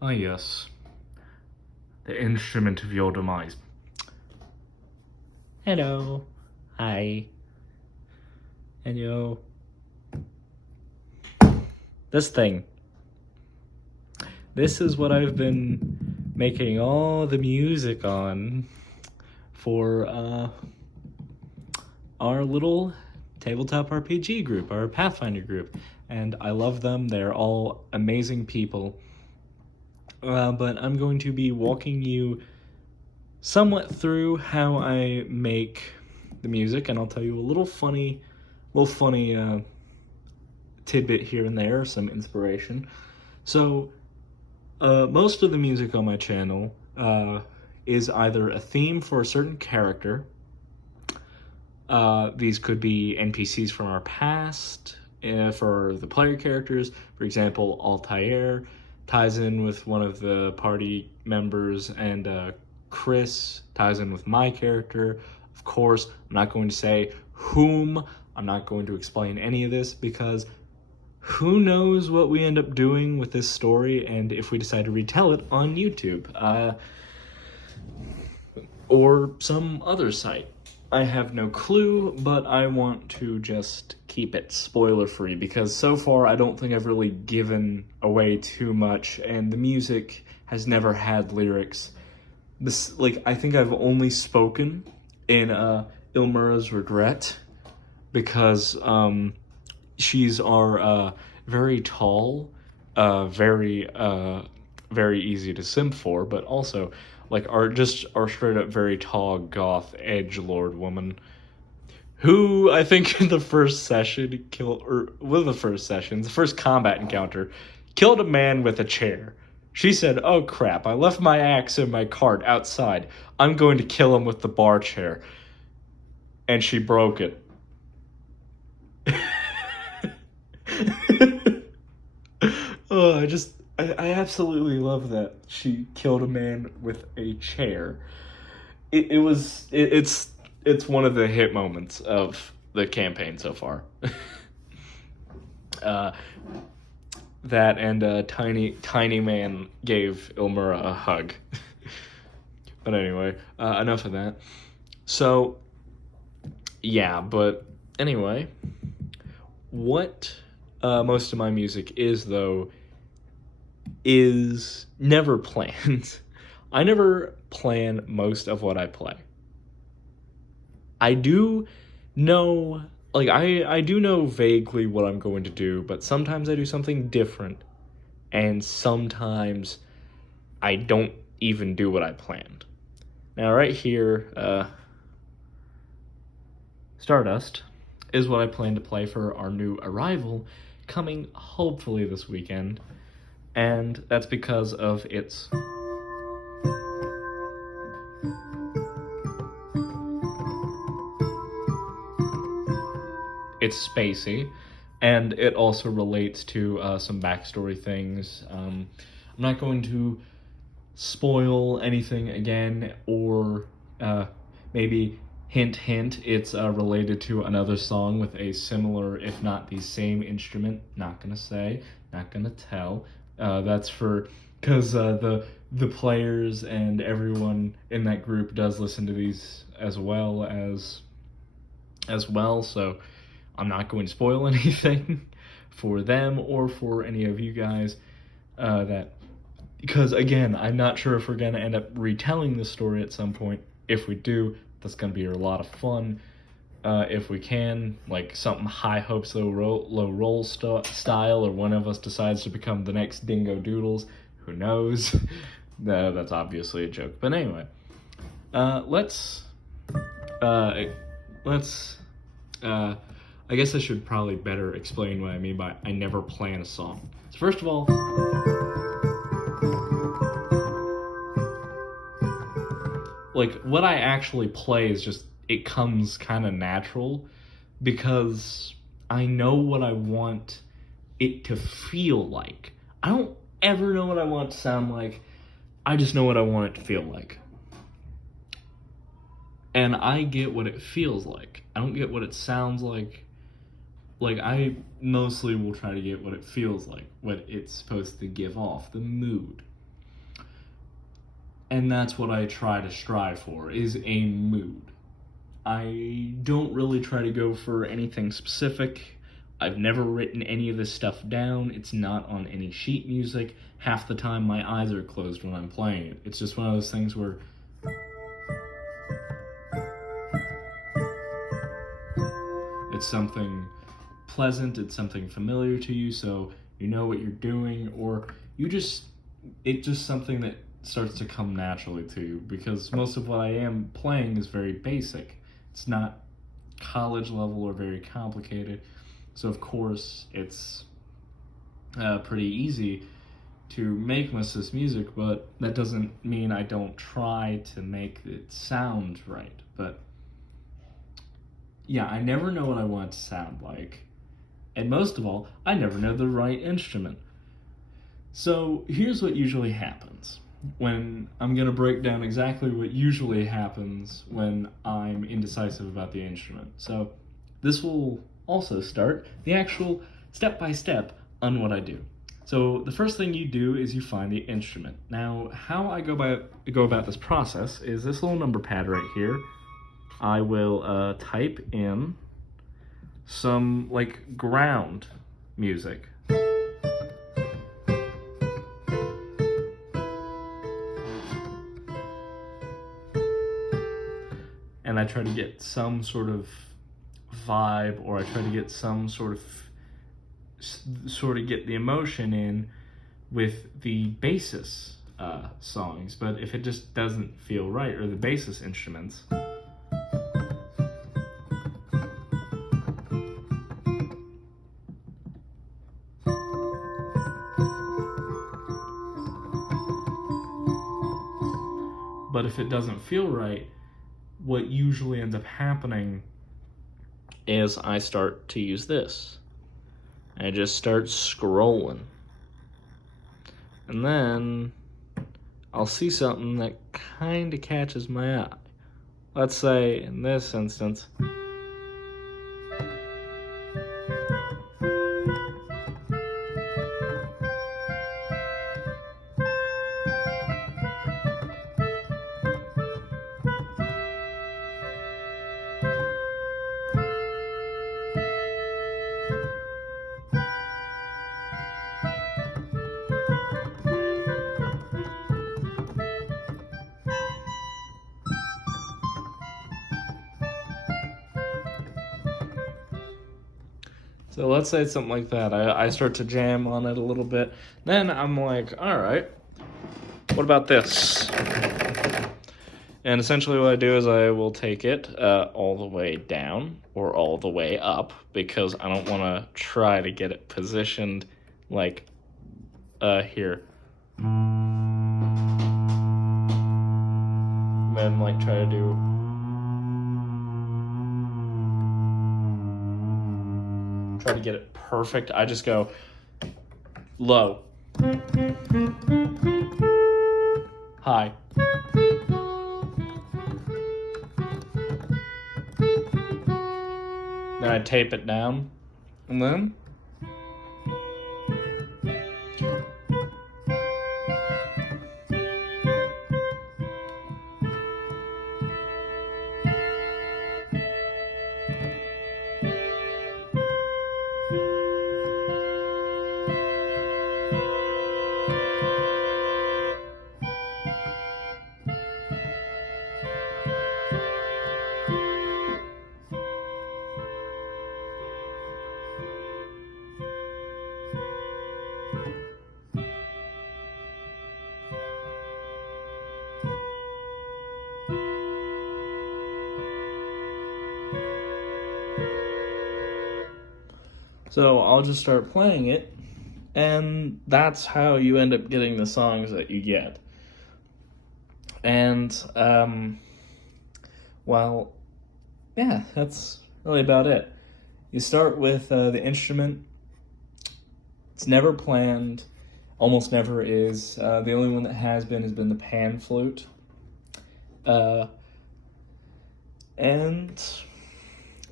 Ah, yes. The instrument of your demise. Hello. Hi. And yo. This thing. This is what I've been making all the music on for our little tabletop RPG group, our Pathfinder group. And I love them. They're all amazing people. But I'm going to be walking you somewhat through how I make the music, and I'll tell you a little funny tidbit here and there, some inspiration. So, most of the music on my channel is either a theme for a certain character. These could be NPCs from our past for the player characters. For example, Altair ties in with one of the party members, and Chris ties in with my character. Of course, I'm not going to say whom. I'm not going to explain any of this because who knows what we end up doing with this story and if we decide to retell it on YouTube or some other site. I have no clue, but I want to just keep it spoiler-free because so far I don't think I've really given away too much, and the music has never had lyrics. I think I've only spoken in Ilmura's Regret because she's our very tall, very easy to simp for, but also our straight up very tall goth edgelord woman who I think in the first session the first combat encounter, killed a man with a chair. She said, "Oh crap, I left my axe and my cart outside. I'm going to kill him with the bar chair." And she broke it. Oh, I absolutely love that she killed a man with a chair. It's one of the hit moments of the campaign so far. That and Tiny Man gave Ilmura a hug. But anyway, enough of that. So, yeah, but anyway, what most of my music is, though, is never planned. I never plan most of what I play. I do know, I do know vaguely what I'm going to do, but sometimes I do something different, and sometimes I don't even do what I planned. Now, right here, Stardust is what I plan to play for our new arrival, coming hopefully this weekend, and that's because of its spacey, and it also relates to some backstory things. I'm not going to spoil anything again, or maybe hint, it's related to another song with a similar, if not the same instrument. Not gonna say, not gonna tell. That's for because the players and everyone in that group does listen to these as well. So I'm not going to spoil anything for them or for any of you guys. Because again, I'm not sure if we're gonna end up retelling the story at some point. If we do, that's gonna be a lot of fun. If we can, like something high hopes, low roll style, or one of us decides to become the next Dingo Doodles, who knows? No, that's obviously a joke. But anyway, let's. I guess I should probably better explain what I mean by I never plan a song. So first of all, what I actually play is just, it comes kind of natural because I know what I want it to feel like. I don't ever know what I want it to sound like. I just know what I want it to feel like. And I get what it feels like. I don't get what it sounds like. I mostly will try to get what it feels like, what it's supposed to give off, the mood. And that's what I try to strive for, is a mood. I don't really try to go for anything specific. I've never written any of this stuff down. It's not on any sheet music. Half the time my eyes are closed when I'm playing it. It's just one of those things where it's something pleasant, it's something familiar to you, so you know what you're doing, or it's just something that starts to come naturally to you, because most of what I am playing is very basic. It's not college level or very complicated, so of course it's pretty easy to make most of this music, but that doesn't mean I don't try to make it sound right. But yeah, I never know what I want it to sound like, and most of all, I never know the right instrument. So here's what usually happens when I'm going to break down exactly what usually happens when I'm indecisive about the instrument. So this will also start the actual step-by-step on what I do. So the first thing you do is you find the instrument. Now, how I go about this process is this little number pad right here. I will type in some like ground music. And I try to get some sort of vibe, or I try to get some sort of get the emotion in with the basis songs. But if it just doesn't feel right, or the basis instruments, but if it doesn't feel right, what usually ends up happening is I start to use this. I just start scrolling. And then I'll see something that kind of catches my eye. Let's say in this instance, so let's say it's something like that. I start to jam on it a little bit. Then I'm like, all right, what about this? And essentially what I do is I will take it all the way down or all the way up, because I don't want to try to get it positioned like here. Then like try to do to get it perfect. I just go low, high, then I tape it down, and then so I'll just start playing it, and that's how you end up getting the songs that you get. And, well, yeah, that's really about it. You start with the instrument. It's never planned, almost never is. The only one that has been the pan flute. And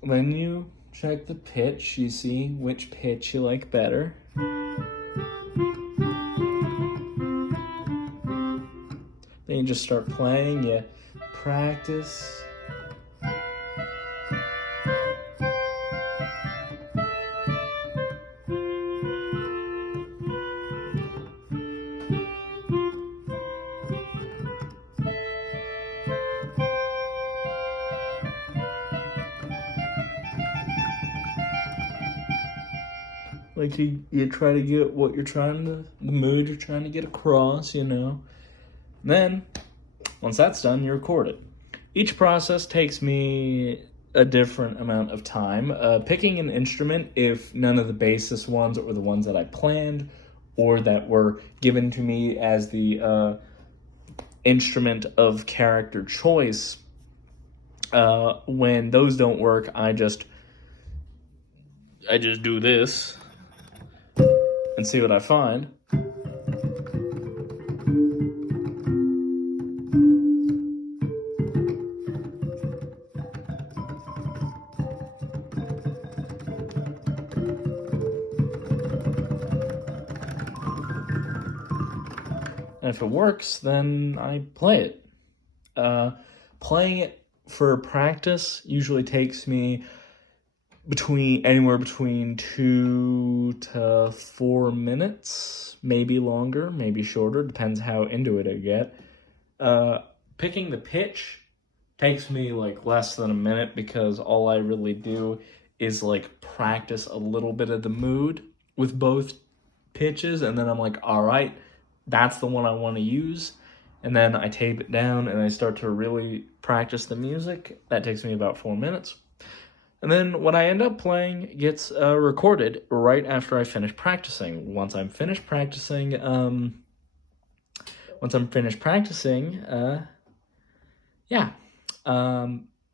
when you check the pitch, you see which pitch you like better. Then you just start playing, you practice. Like you try to get what the mood you're trying to get across, you know. Then, once that's done, you record it. Each process takes me a different amount of time. Picking an instrument, if none of the bassist ones or the ones that I planned or that were given to me as the instrument of character choice, when those don't work, I just do this and see what I find. And if it works, then I play it. Playing it for practice usually takes me anywhere between 2 to 4 minutes, maybe longer, maybe shorter, depends how into it I get. Picking the pitch takes me like less than a minute because all I really do is like practice a little bit of the mood with both pitches, and then I'm like, all right, that's the one I want to use. And then I tape it down and I start to really practice the music. That takes me about 4 minutes. And then what I end up playing gets recorded right after I finish practicing. Once I'm finished practicing,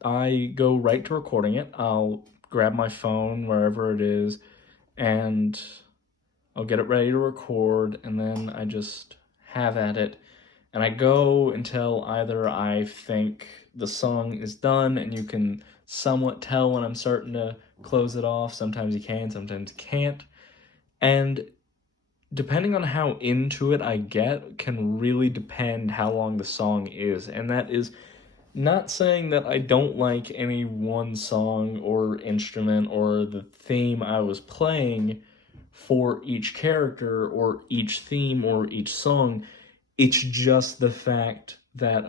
I go right to recording it. I'll grab my phone wherever it is, and I'll get it ready to record, and then I just have at it. And I go until either I think the song is done and you can somewhat tell when I'm starting to close it off. Sometimes you can, sometimes you can't. And depending on how into it I get can really depend how long the song is. And that is not saying that I don't like any one song or instrument or the theme I was playing for each character or each theme or each song. It's just the fact that,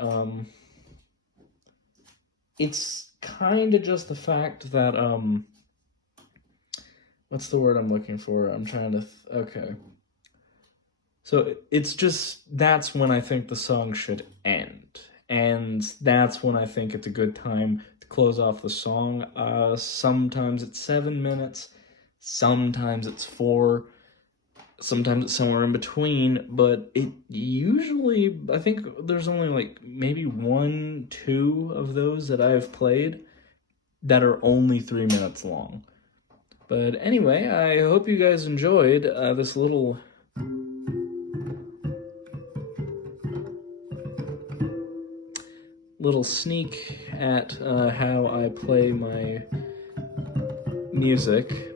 it's kind of just the fact that, what's the word I'm looking for? I'm trying to, okay. So it's just, that's when I think the song should end. And that's when I think it's a good time to close off the song. Sometimes it's 7 minutes, sometimes it's 4, sometimes it's somewhere in between, but it usually, I think there's only like maybe 1, 2 of those that I've played that are only 3 minutes long. But anyway, I hope you guys enjoyed this little sneak at how I play my music.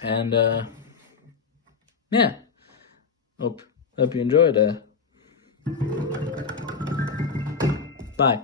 And, yeah, hope you enjoyed. Bye.